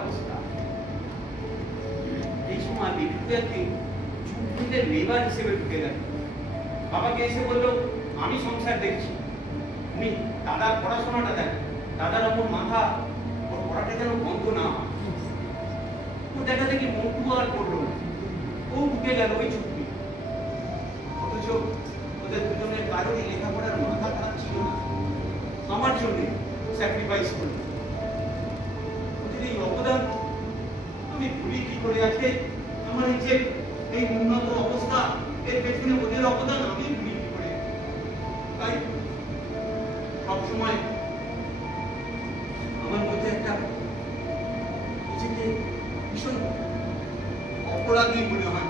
অবস্থা। এই সময় বিভূতি একদিন চুক্তিতে লেবার হিসেবে ঢুকে গেল। বাবাকে এসে বললো, আমি সংসার দেখছি, তুমি দাদার পড়াশোনাটা দেখ, দাদার ওপর মাথা, ওর পড়াটা যেন বন্ধ না হয়। ও দেখা দেখি মন্টু আর করলো না, ও ঢুকে গেল ওই চুক্তি। অথচ ওদের দুজনের কারোরই লেখাপড়ার মাথা খারাপ ছিল না, আমার জন্য স্যাক্রিফাইস করলো। ওদের এই অবদান আমি ভুলি কি করে? আজকে আমার এই যে এই উন্নত অবস্থা, এর পেছনে ওদের অবদান আমি ভুলি কি করে? তাই সবসময় আমার মধ্যে একটা নিজেকে ভীষণ অপরাধী মনে হয়।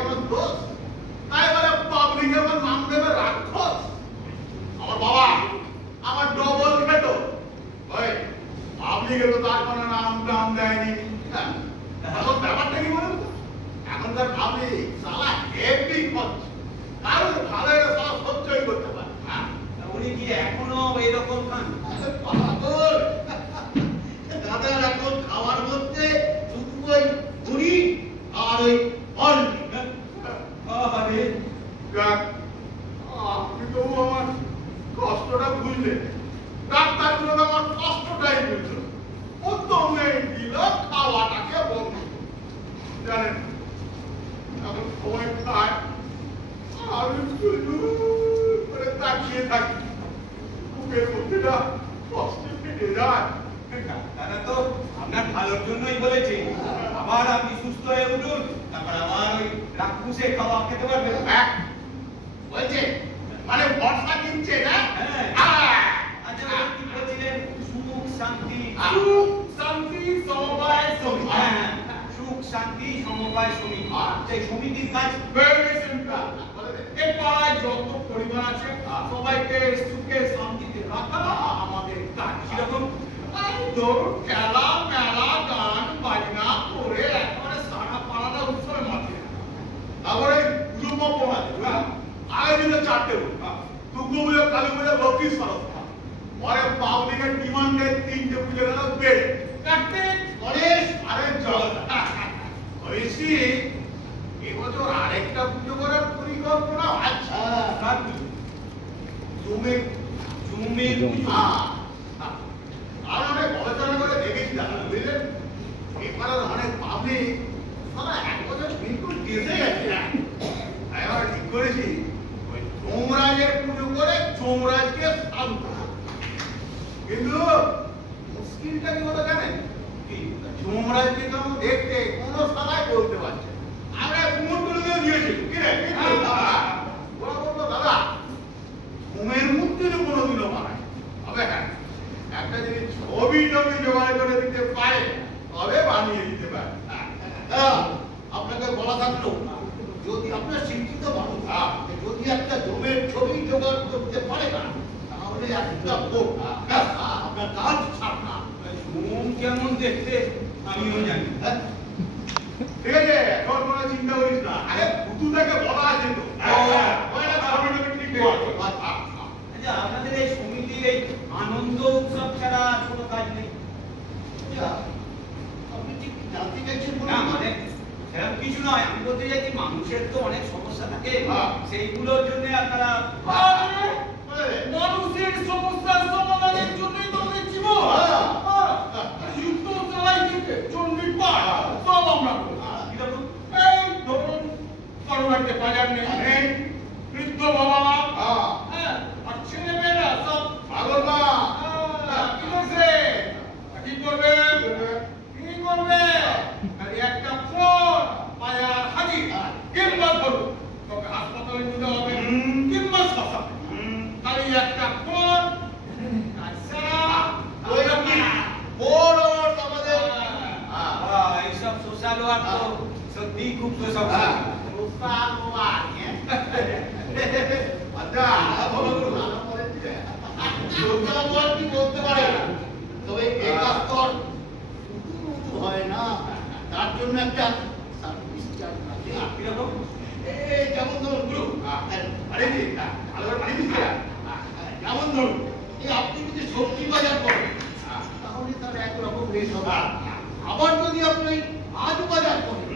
আমার দোষ তাই বলে পাবলিকে এখনো এরকম খান? পাগল, দাদার এখন খাওয়ার মধ্যে শুধু ওই মুড়ি আর ওই ফল। আরে যাক, আপনি তো আমার কষ্টটা বুঝলেন। ডাক্তারগুলো আমার কষ্টটাই বুঝলো। প্রথমে দিল খাওয়াটাকে বন্ধ। জানেন, এখন সবাই খায়, আমি শুধু করে তাকিয়ে থাকি। বুকের মধ্যে না কষ্টে ফেটে যায়। ডাক্তাররা তো আপনার ভালোর জন্যই বলেছে। আবার আপনি সুস্থ হয়ে উঠুন, তারপর আবার ওই রাক্ষসে খাওয়া খেতে পারবেন। হ্যাঁ, বলছে মানে বর্ষা কিনছে না? আচ্ছা, ওই কি বলছিলেন? সুখ শান্তি, সুখ শান্তি সমবায় সমিতি। হ্যাঁ, সুখ শান্তি সমবায় সমিতি। সেই সমিতির কাজ Very simple. এই পাড়ায় যত পরিবার আছে সবাইকে সুখে শান্তিতে রাখা আমাদের কাজ। কিরকম? এই ধরুন খেলা মেলা গান বাজনা করে একেবারে সারা পাড়াটা উৎসবে মাতিয়ে রাখা। তারপরে পুজো পার্বণ আছে, আগের দিনে 4টে দুর্গা পুজো, কালী পুজো, লক্ষ্মী সরস্বতী। পরে পাবলিকের ডিমান্ডে 3টে পুজো গেল বেড়ে কার্তিক গণেশ আরে জল। হয়েছি এবছর আরেকটা পুজো করার পরিকল্পনা আছে। কার পুজো? জমির জমির পুজো। আর অনেক গবেষণা করে দেখেছিলাম, বুঝলেন, এবার অনেক পাবলিক তারা এক বছর বিলকুল কেসে গেছে। এবার ঠিক করেছি ওই যমরাজের পুজো করে যমরাজকে শান্ত। কিন্তু মুশকিলটা কি হলো জানেন? কি যমরাজকে তো দেখতে কোনো সবাই বলতে পারছে না। আমরা কুমোরগুলোকে দিয়েছি কি রে? ওরা বললো দাদা ঘুমের মূর্তি তো কোনোদিনও বানায়। তবে হ্যাঁ, একটা যদি ছবি জোগাড় করে দিতে পারে তবে বানিয়ে দিতে পারে। আপনাকে বলা থাকলো, যদি আপনার শিক্ষিত মানুষ যদি একটা জমির ছবি জোগাড় করতে পারে না, তাহলে একটা ভোট আপনার কাজ ছাড় না। ঘুম কেমন দেখতে আমিও জানি। ঠিক আছে, তোর কোনো চিন্তা করিস না। আরে ভুতুটাকে বলা আছে তো। ওইটা ছবিটাকে ঠিক করো। আচ্ছা, আপনাদের এই সমিতির এই আনন্দ উৎসব ছাড়া আর কোনো কাজ নেই? আপনি ঠিক জানতে চাইছেন? না, মানে সেরকম কিছু নয়। আমি বলতে চাইছি মানুষের তো অনেক সমস্যা থাকে, সেইগুলোর জন্য আপনারা মানুষের সমস্যার সমাধানের জন্যই তো আমাদের জীবন। যুদ্ধ চালাই দিতে চণ্ডীর পাঠ সব আমরা করি। কিরকম? এই ধরুন কারো বাড়িতে বাজার নেই, বৃদ্ধ বাবা মা, আর ছেলে মেয়েরা সব পাগল মা। কি করছে? কি করবে? কি করবে? খালি একটা ফোন বাজার হাজির, কিংবা ধরুন তোকে হাসপাতালে নিতে হবে, কিংবা শ্মশানে। খালি একটা ফোন এইসব সোশ্যাল ওয়ার্ক তো সত্যিই খুব প্রশংসা। বলতে পারে না, তবে এই কাজ তো আর শুধু হয় না, তার জন্য একটা সার্ভিস চার্জ আছে। কিরকম? যেমন ধরুন গ্রুপ, যেমন ধরুন এই আপনি যদি সবজি বাজার করেন তাহলে তার একরকম রেট হবে। আবার যদি আপনি মাছ বাজার করেন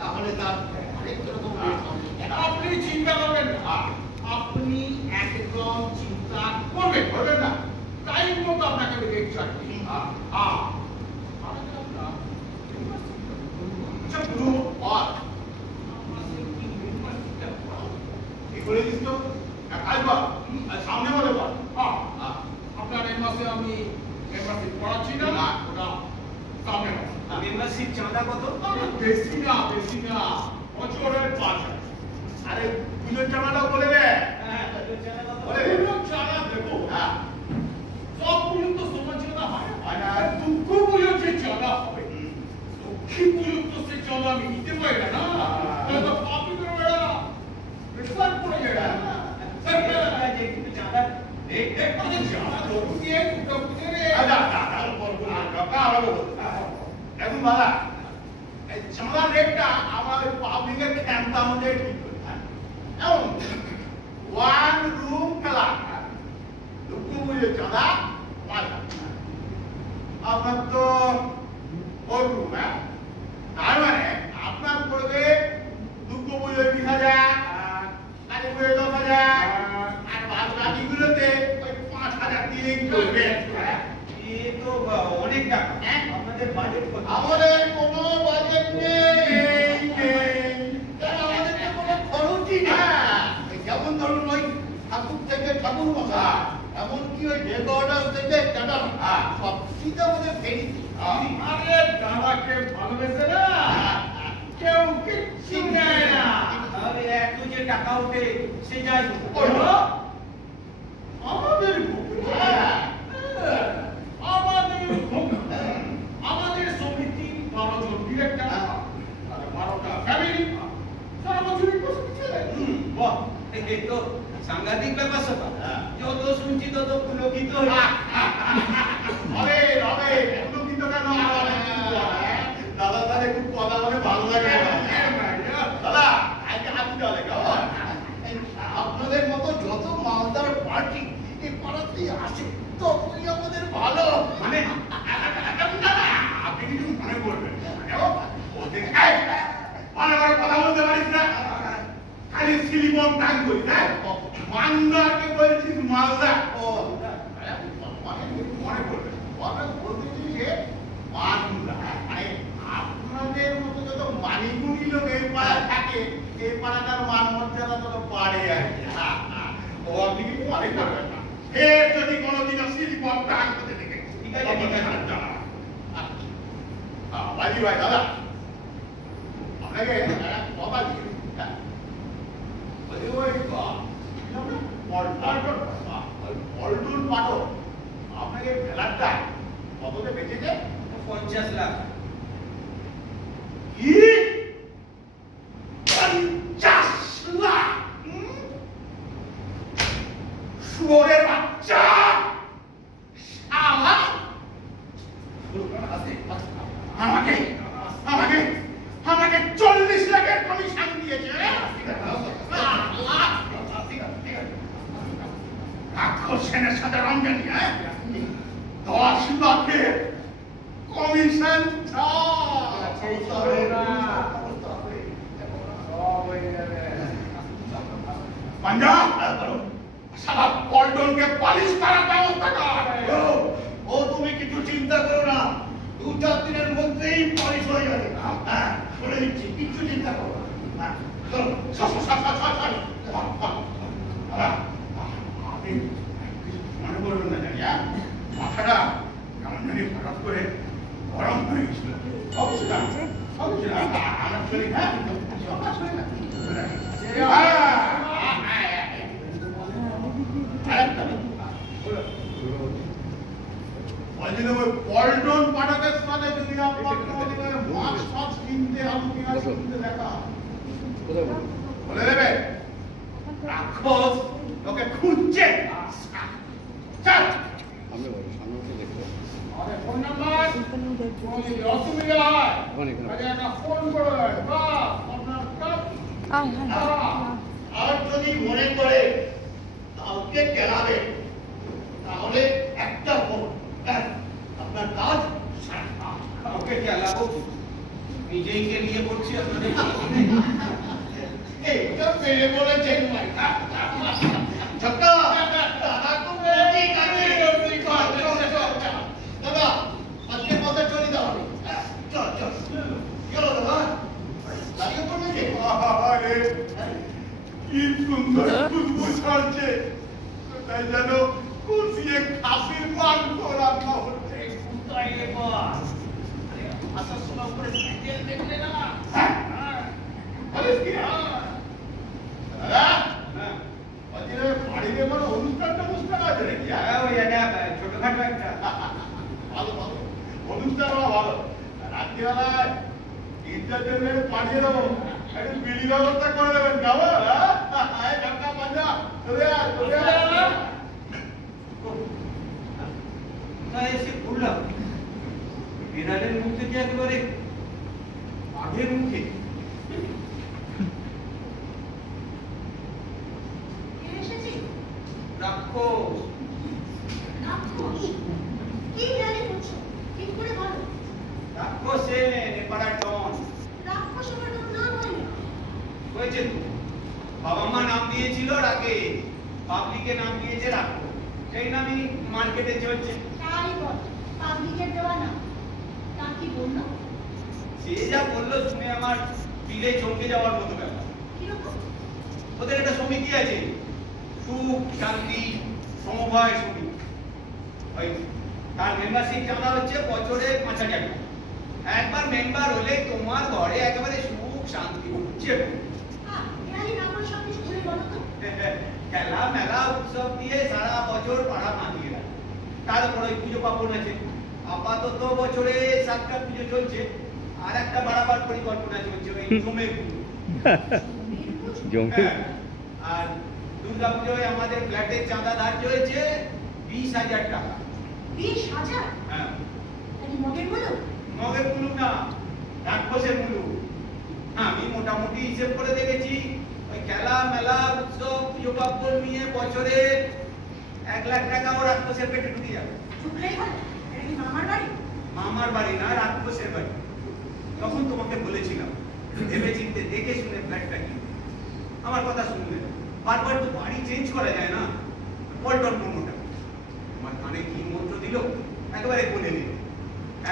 তাহলে তার আরেক রকম রেট হবে। আপনি চিন্তা করবেন না, আপনি একদম চিন্তা করবেন না। টাইম মতো আপনাকে রেট চার্জ দিই। আচ্ছা পুরো আর করে দিস তো আসবা সামনে বলে বল। আপনার এই মাসে আমি মেম্বারশিপ পড়াচ্ছি না, ওটা সামনে মাসে। মেম্বারশিপ চাঁদা কত? বেশি না বছরের 5,000। আরে পুজোর চাঁদাটাও বলে দে। হ্যাঁ, চাঁদা কত? বলে পুজোর চাঁদা দেবো। সব পুজোর তো সমান চাঁদা হয় না। দুঃখ পুজোর যে চাঁদা হবে, লক্ষ্মী পুজোর তো সে চাঁদা আমি নিতে পারি না। তাহলে তো পাপি করে বেড়া প্রেসার পড়ে যায় না। কিন্তু চাঁদা চাঁদা ধরুন দিয়ে দুটো পুজো রে। এখন দাদা এই চাঁদার রেটটা আমার পাবলিকের ক্ষমতা অনুযায়ী ঠিক করে। যেমন 1 রুম ফ্ল্যাট ধরুন ওই ঠাকুর থেকে ঠাকুর মশা, এমনকি ওই রেকর্ডার থেকে টাটা সব কিছুতে আমাদের ফেরিতে। আরে দাদাকে ভালোবেসে না কেউ কিচ্ছু নেয় না। আরে এত যে টাকা ওঠে সে যাই হোক। আমাদের আমাদের সমিতির 12 জন ডিরেক্টর আর 12টা ফ্যামিলি সারা বছরই বসে ছেলে। বাহ, এই তো সাংঘাতিক ব্যাপার স্যাপার। যত শুনছি তত পুলকিত হই। হবে হবে পুলকিত কেন হবে? দাদা তাহলে খুব কথা বলে ভালো লাগে। দাদা আজকে হাতি চলে কেমন? আপনাদের মতো যত মালদার পার্টি এই পাড়াতেই আসে ততই আমাদের ভালো। মানে আপনি কিছু মনে করবেন ওদের ভালো করে কথা বলতে পারিস না, খালি সিলিপন টাং করি না। মালদাকে বলছিস মালদা। ও মনে করবে কথা বলতেছি যে মালদা মানে আপনাদের মতো যত মানিগুনি লোক এই পাড়া থাকে এই পাড়াটার মান মর্যাদা তত বাড়ে আর কি। ও আপনি কি মনে করবেন না? ফের যদি কোনোদিনও সিলিপন টাং করতে দেখে ঠিক আছে, ঠিক আছে। বাজি ভাই দাদা আপনাকে কথা দিয়ে পল্টুর পাঠক আপনাকে ফেলারটা কততে বেঁচেছে? 50 লাখ। কি 50 লাখ? শুয়োরের বাচ্চা শালা! আমাকে আমাকে আমাকে 40 লাখের কমিশন দিয়েছে। রাক্ষস সেনের সাথে রঞ্জনী 10 লাখের কমিশন পাঞ্জাব সারা পল্টনকে পালিশ করার ব্যবস্থা কর। ও তুমি কিছু চিন্তা করো না, 2-4 দিনের মধ্যেই পলিশ হয়ে যাবে। হ্যাঁ বলে দিচ্ছি, কিছু চিন্তা করো না। আপনি মনে করবেন না জানি মাথাটা কেমন জানি হঠাৎ করে গরম হয়ে গেছিল। আমার শরীর পল্টন পাঠকের সাথে যদি আপনার মাছ ফাছ কিনতে আলু পেঁয়াজ কিনতে দেখা বলে দেবে রাক্ষস ওকে খুঁজছে। ফোন নাম্বার অসুবিধা হয় একটা ফোন করে আপনার আর যদি মনে করে কাউকে কেনাবে তাহলে একটা ফোন, আপনার কাজ সারা। কাউকে খেলাবো নিজেই কে নিয়ে পড়ছি আপনাদের। এইটা পেরে বলেছেন ভাই। ছক্কা দাদা তো ঠিক আছে। দাদা আজকে কথা চলে যাও। চল চল চলো দাদা, দাঁড়িয়ে পড়বে যে। আরে কি সুন্দর খুশবু ছাড়ছে, তাই যেন কুচিয়ে খাসির মাংস রান্না হচ্ছে। কোথায় রে বাস? আসার সময় করে সাইকেল দেখলে না? বলিস কি? দাদা হ্যাঁ, বাড়িতে কোনো অনুষ্ঠান আছে নাকি? ওই একটা ছোটখাটো একটা। ভালো ভালো অনুষ্ঠান হওয়া ভালো। রাত্রিবেলায় 3-4 জনের পাঠিয়ে দেবো, একটু বিলি ব্যবস্থা করে দেবেন কেমন? ঢাকা পাঞ্জাব চলে আয় চলে আয়। কোথায় এসে ঘুরলাম? বিড়ালের মুখ থেকে একেবারে বাঘের মুখে। রাক্ষস। রাক্ষস সে নেপাড়ার ডন। হয়েছে তো, বাবা মা নাম দিয়েছিল রাকে, পাবলিকে নাম দিয়েছে রাক্ষস, সেই নামই মার্কেটে চলছে। সে যা বললো শুনে আমার দিলে চমকে যাওয়ার মতো ব্যাপার। ওদের একটা সমিতি আছে, সুখ শান্তি সমবায় সবই। ওই তার মেম্বারশিপ চাঁদা হচ্ছে বছরে 5,000 টাকা। একবার মেম্বার হলে তোমার ঘরে একেবারে সুখ শান্তি উঠছে। খেলা মেলা উৎসব দিয়ে সারা বছর পাড়া মাতিয়ে রাখে। তারপরে পুজো পার্বণ আছে, আপাতত বছরে 7টা পুজো চলছে, আর একটা বাড়াবার পরিকল্পনা চলছে ওই জমের পুজো। আর দুর্গা পুজোয় আমাদের ফ্ল্যাটের চাঁদা ধার্য হয়েছে 20,000 টাকা। 20,000? হ্যাঁ। মগের মুলুক? মগের মুলুক না, রাক্ষসের মুলুক। আমি মোটামুটি হিসেব করে দেখেছি, ওই খেলা মেলা উৎসব পুজো পার্বণ নিয়ে বছরে 1 লাখ টাকাও রাক্ষসের পেটে ঢুকে যাবে। মামার বাড়ি? মামার বাড়ি না, রাক্ষসের বাড়ি। তখন তোমাকে বলেছিলাম ভেবে চিন্তে দেখে শুনে ফ্ল্যাটটা কিনতে। আমার কথা শুনলে, বারবার তো বাড়ি চেঞ্জ করা যায় না। পল্টন মোমোটা আমার কানে কি মন্ত্র দিল একেবারে বলে নিল।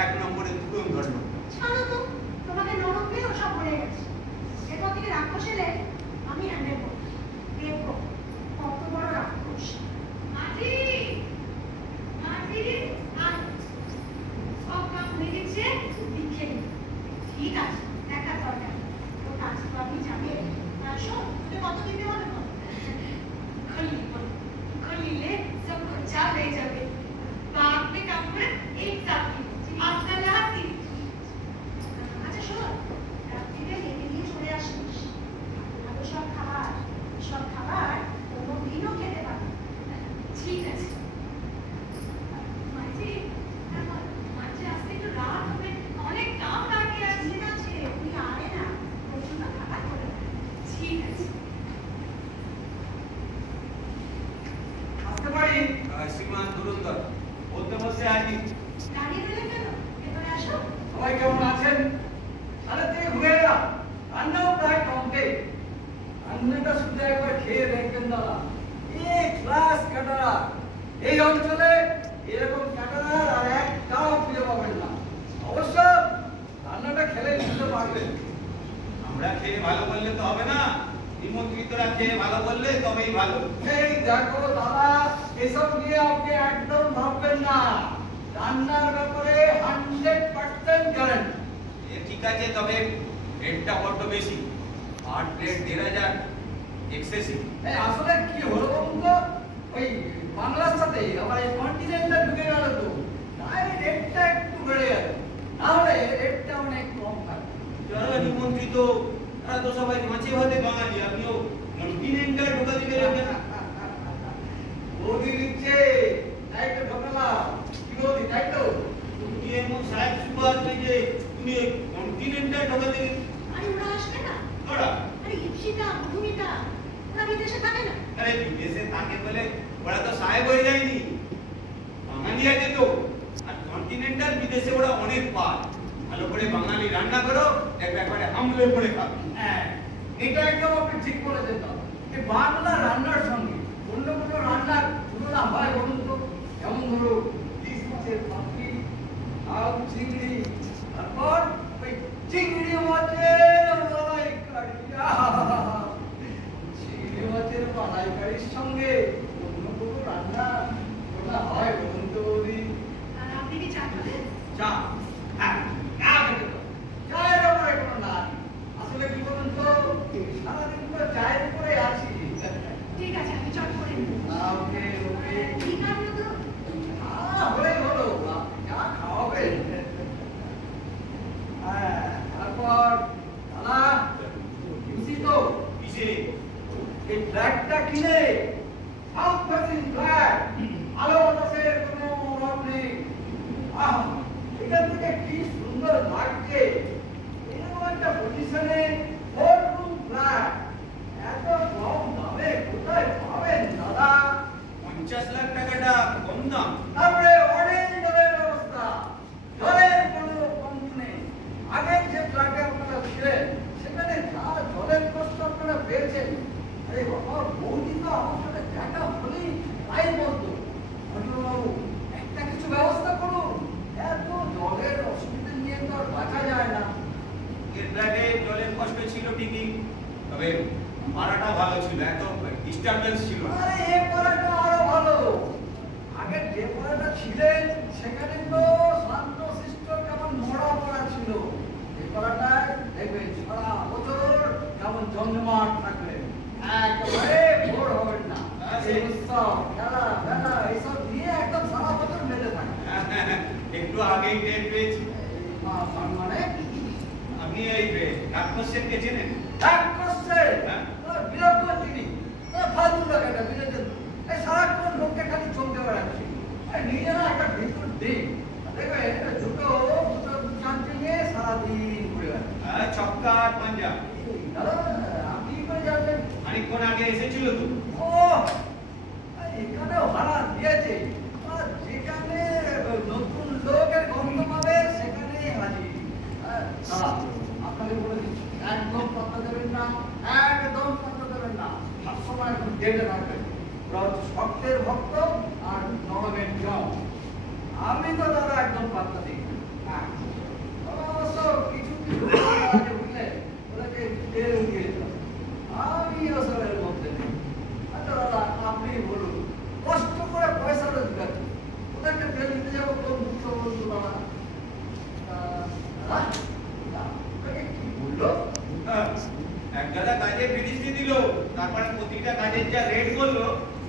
1 নম্বরে দুরম ধর্ম। ছাড়ো তো, তোমাকে নরক পেয়ে ওসব বলে গেছে। এরপর থেকে রাক্ষস এলে আমি হ্যান্ডেল করবো, দেখবো কত বড় রাক্ষস। মাঝি মাঝি আর সব কাম হয়ে গেছে, লিখে নি। ঠিক আছে, দেখার দরকার তো কাজ তো আপনি যাবে। আসো, কত দিতে হবে? खोलिए सब खर्चा ले जावे बाग में काम में एक साथ आपका लाती। अच्छा শোনো, রাত্রিতে লেগে নিয়ে চলে আসিস। আর সব খাবার কোনো দিনও খেতে পারবে। ঠিক আছে মাঝি, মাঝি আসতে একটু রাত হবে, অনেক কাম বাকি আছে। ঠিক আছে, তুই আয় না, প্রচুর খাবার করে। ঠিক আছে। শ্রীমান ধুরন্ধর বলতে বলতে আজই দাঁড়িয়ে রইলেন কেন? ভেতরে আসো। সবাই কেমন আছেন? তাহলে থেকে ঘুরে এলাম, রান্নাও প্রায় কমপ্লিট। রান্নাটা শুধু একবার খেয়ে দেখবেন দাদা, ক্লাস ক্যাটারার। এই অঞ্চলে এরকম ক্যাটারার আর একটাও খুঁজে পাবেন না। অবশ্য রান্নাটা খেলে বুঝতে পারবেন। আমরা খেয়ে ভালো বললে তো হবে না, নিমন্ত্রিতরা খেয়ে ভালো বললে তবেই ভালো। এই দেখো দাদা, এসব নিয়ে আপনি একদম ভাববেন না। রান্নার ব্যাপারে 100% গ্যারান্টি। ঠিক আছে, তবে রেটটা বড্ড বেশি। 8 প্লেট 1,500 এক্সেসিভ। আসলে কি হলো বলুন তো, ওই বাংলার সাথে আবার এই কন্টিনেন্টটা ঢুকে গেল তো, তাই রেটটা একটু বেড়ে গেল। নাহলে রেটটা অনেক কম থাকে। যারা নিমন্ত্রিত তারা তো সবাই মাছে ভাতে বাঙালি, আপনিও কন্টিনেন্টাল ঢোকা দিতে গেলেন না। বৌদি দিচ্ছে, তাই তো ঢোকালাম। কি বৌদি, তাই তো? তুমি এমন সাহেব সুবাস যে তুমি কন্টিনেন্টাল ঢোকা দিলে। আরে ওরা আসবে না? ওরা আরে ইপসিতা মধুমিতা ওরা বিদেশে থাকে না? আরে বিদেশে থাকে বলে ওরা তো সাহেব হয়ে যায়নি, বাঙালি আছে তো। আর কন্টিনেন্টাল বিদেশে ওরা অনেক পায়। ভালো করে বাঙালি রান্না করো, দেখবে একবারে হামলে পড়ে খাবে। হ্যাঁ, এটা একদম আপনি ঠিক বলেছেন দাদা। এই বাংলা রান্নার সঙ্গে অন্য কোনো রান্নার তুলনা হয় বলুন তো? যেমন ধরো ইলিশ মাছের পাখি, লাউ চিংড়ি, তারপর ওই চিংড়ি মাছের মালাইকারি। চিংড়ি মাছের মালাইকারির সঙ্গে অন্য কোনো রান্না তুলনা হয় বলুন তো বৌদি? আর আপনি কি চা খাবেন? চা? হ্যাঁ, চা খেতে দাও। চায়ের উপরে কোনো না। আসলে কি বলুন তো, সারাদিন তো চায়ের উপরে আছি। ঠিক আছে, আমি চট করে নেব। ওকে ওকে, ঠিক আছে তো? হলেই হলো, যা খাওয়াবেন। হ্যাঁ, তারপর দাদা খুশি তো? কিসে? এই ফ্ল্যাটটা কিনে, সাউথ ফেসিং ফ্ল্যাট, আলো বাতাসের কোনো অভাব নেই। এখান থেকে কি সুন্দর লাগছে। এরকম একটা পজিশনে 4 রুম ফ্ল্যাট এত কম দামে কোথায় পাবেন দাদা? 50 লাখ টাকাটা কম দাম। তারপরে অনেক জলের ব্যবস্থা, জলের কোনো কমতি নেই। আগের যে ফ্ল্যাটে আপনারা ছিলেন সেখানে যা জলের কষ্ট আপনারা পেয়েছেন, আরে বাবা, বৌদি তো আমার সাথে দেখা হলেই তাই বলতো, বাবু একটা কিছু ব্যবস্থা করুন। এত জলের অসুবিধা নিয়ে তো আর বাঁচা যায় না। এর ফ্ল্যাটে জলের কষ্ট ছিল ঠিকই, তবে পাড়াটা ভালো ছিল, এত ডিস্টারবেন্স ছিল না। আরে এ পাড়াটা আরো ভালো। আগে যে পাড়াটা ছিলেন সেখানে তো শান্ত শিষ্ট কেমন মরা পাড়া ছিল। এই পাড়াটায় দেখবেন সারা বছর কেমন জমজমাট থাকবে, একেবারে বোর হবেন না। এই উৎসব খেলা বেলা এইসব নিয়ে একদম সারা বছর মেতে থাকে। একটু আগেই টের পেয়েছি। মানে আপনি এই রাক্ষসেনকে চেনেন? হ্যাঁ। বিরক্ত তিনি ফালতু লাগাটা বিরক্ত। এই সারাক্ষণ লোককে খালি চমকে বেড়াচ্ছি। নিজেরা একটা ভিতর দিন দেখবে দুটো চারটে নিয়ে সারাদিন ঘুরে বেড়াচ্ছে। ছক্কা আর পাঞ্জা। আপনি কি করে জানলেন? খানিকক্ষণ আগে এসেছিল তো। ও এখানেও ভাড়া দিয়েছে। আর যেখানে নতুন লোকের গন্ধ পাবে সেখানেই হাজির। আপনাকে বলে দিচ্ছি একদম পাত্তা দেবেন না, একদম পাত্তা দেবেন না। সবসময় একদম ডেটে থাকবেন। ওরা হচ্ছে শক্তের ভক্ত আর নরমের জম। আমি তো দাদা একদম পাত্তা দিই না। অবশ্য কিছু কিছু আছে বুঝলে, ওদেরকে তেল দিয়ে দিলাম। আমি ওসবের মধ্যে নেই। আচ্ছা দাদা আপনি বলুন, কষ্ট করে পয়সা রোজগার করি, ওদেরকে তেল দিতে যাবো কোন মুখ্য বন্ধু বাবা? কি বললো? এক গাদা কাজে ফিনিশ দিয়ে দিল, তারপরে প্রতিটা কাজের যা রেট করলো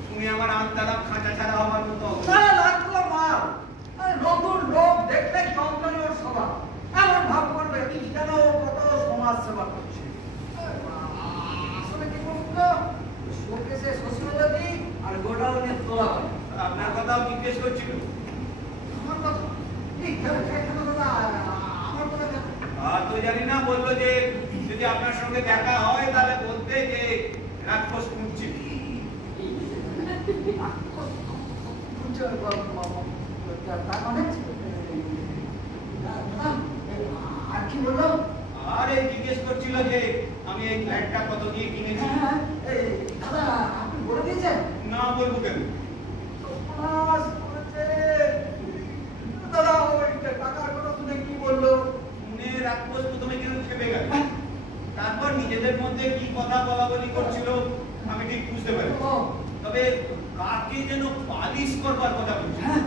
শুনে আমার আত্মারা খাঁচা ছাড়া হওয়ার মতো অবস্থা। লাগলো মাল। নতুন লোক দেখলে চমকানোর স্বভাব, এমন ভাব করবে যেন কত সমাজ সেবা করছে। আসলে কি বলতো, শোকেসে সোশিওলজি আর গোডাউনে তোলা হয়। আপনার কথাও জিজ্ঞেস করছিল। আমার কথা এই কেন দাদা, আমার কথা কেন? আর তো জানি না, বললো যে যদি আপনার সঙ্গে দেখা হয় তাহলে বলতে যে রাক্ষস খুঁজছে। আর কি বললো? আর এই জিজ্ঞেস করছিল যে আমি এই ফ্ল্যাটটা কত দিয়ে কিনেছি। দাদা আপনি বলে দিয়েছেন? না বলবো কেন? দাদা ওই টাকার কথা শুনে কি বললো? শুনে রাক্ষস প্রথমে কেন খেপে গেল, তারপর নিজেদের মধ্যে কি কথা বলা বলি করছিল আমি ঠিক বুঝতে পারি। তবে কাকে যেন পালিশ করবার কথা বলছে। হ্যাঁ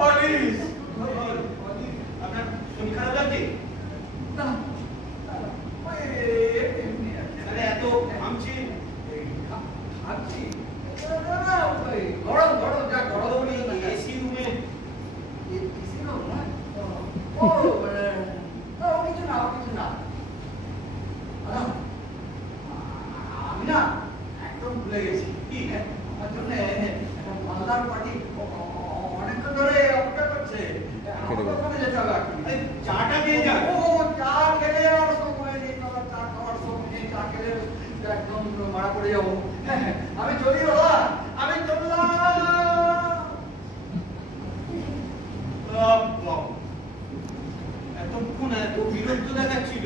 পালিশ। আপনার শরীর খারাপ লাগছে? তাহলে এত ঘামছি। গরম গরম যা গরম এসি রুমে কিছু না কিছু না। আমি না একদম ভুলে গেছি কি আমার জন্য মালদার পার্টি অনেকক্ষণ ধরে অপেক্ষা করছে। ওখানে যেতে হবে। চাটা খেয়ে যান। ও চা খেলে আর সময় নেই, চা খাওয়ার সময় নেই। চা খেলে একদম মারা পড়ে যাবো। আমি চলি বাবা, আমি চললাম। এতক্ষণ এত বিরক্ত দেখাচ্ছিল,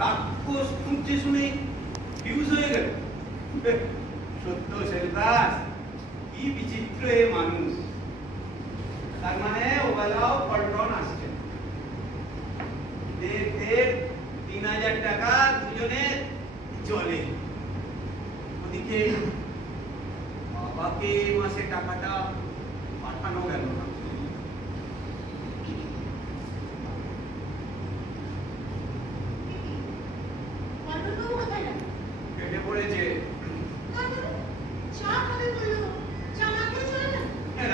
রাক্ষস খুঁজছে শুনে ফিউজ হয়ে গেল। সত্য সেলবাস, কি বিচিত্র এ মানুষ। তার মানে ওবেলাও পল্টন আসছে। 3,000 টাকা দুজনের চলে। ওদিকে বাবাকে মাসে টাকাটা পাঠানো গেল না। কেটে পড়েছে।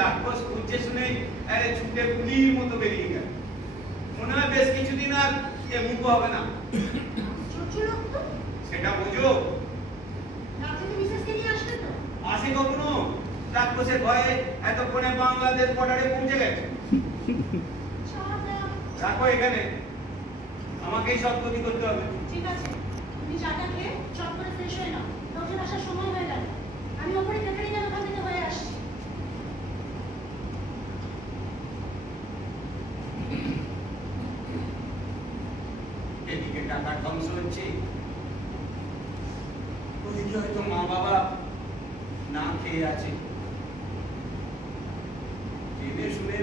রাক্ষস খুঁজছে শুনে ছুটে পুলির মতো বেরিয়ে গেল। মনে হয় বেশ কিছুদিন আর মুখ হবে না। সেটা বোঝো। আসে কখনো? রাক্ষসের ভয়ে এতক্ষণে বাংলাদেশ বর্ডারে পৌঁছে গেছে। রাখো এখানে, আমাকেই সব ক্ষতি করতে হবে। ঠিক আছে, তুমি চাটা খেয়ে চট করে ফ্রেশ হয়ে নাও। লোকজন আসার সময় হয়ে গেল। আমি ওপরে ক্যাটারিং এর ওখান থেকে হয়ে আসছি। এদিকে টাকার ধ্বংস হচ্ছে, ওদিকে হয়তো মা বাবা না খেয়ে আছে। জেনে শুনে